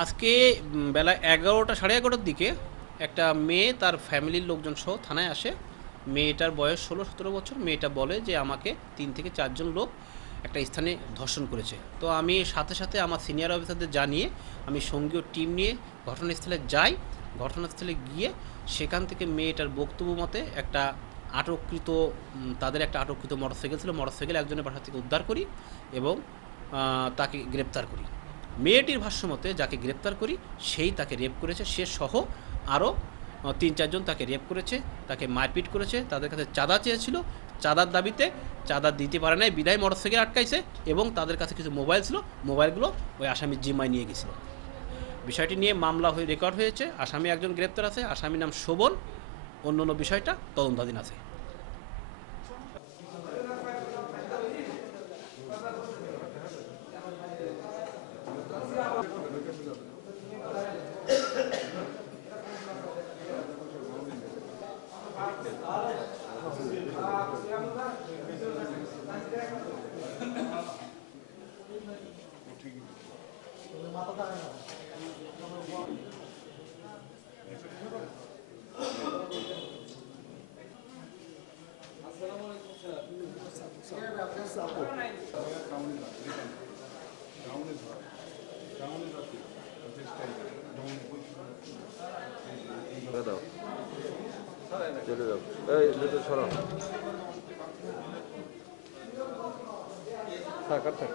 আজকে বেলা 11টা 11:30টার দিকে একটা মেয়ে তার ফ্যামিলির লোকজন সহ থানায় আসে। মেয়েটার বয়স 16-17 বছর। মেয়েটা বলে যে আমাকে 3 থেকে 4 জন লোক একটা স্থানে ধর্ষণ করেছে। তো আমি সাথে সাথে আমার সিনিয়র অফিসারদের জানিয়ে আমি সঙ্গীয় টিম নিয়ে ঘটনাস্থলে যাই। ঘটনাস্থলে গিয়ে সেখান থেকে মেয়েটার বক্তব্য মতে একটা আটককৃত তাদের একটা আটককৃত মোটরসাইকেল ছিল, মোটরসাইকেল একজনের বাসা থেকে উদ্ধার করি এবং তাকে গ্রেপ্তার করি। মেয়েটির ভাষ্যমতে যাকে গ্রেপ্তার করি সেই তাকে রেপ করেছে, সে সহ আরও 3-4 জন তাকে রেপ করেছে, তাকে মারপিট করেছে, তাদের কাছে চাঁদা চেয়েছিল, চাঁদার দাবিতে চাঁদা দিতে পারে নাই বিদায় মোটরসাইকেল আটকাইছে এবং তাদের কাছে কিছু মোবাইল ছিল, মোবাইলগুলো ওই আসামি জিম্মায় নিয়ে গেছিল। বিষয়টি নিয়ে মামলা হয়ে রেকর্ড হয়েছে, আসামি একজন গ্রেপ্তার আছে, আসামির নাম শোভন। অন্য অন্য বিষয়টা তদন্তাধীন আছে। দাও চলে যাও, এই দুটো সরাও, থাক আর থাক।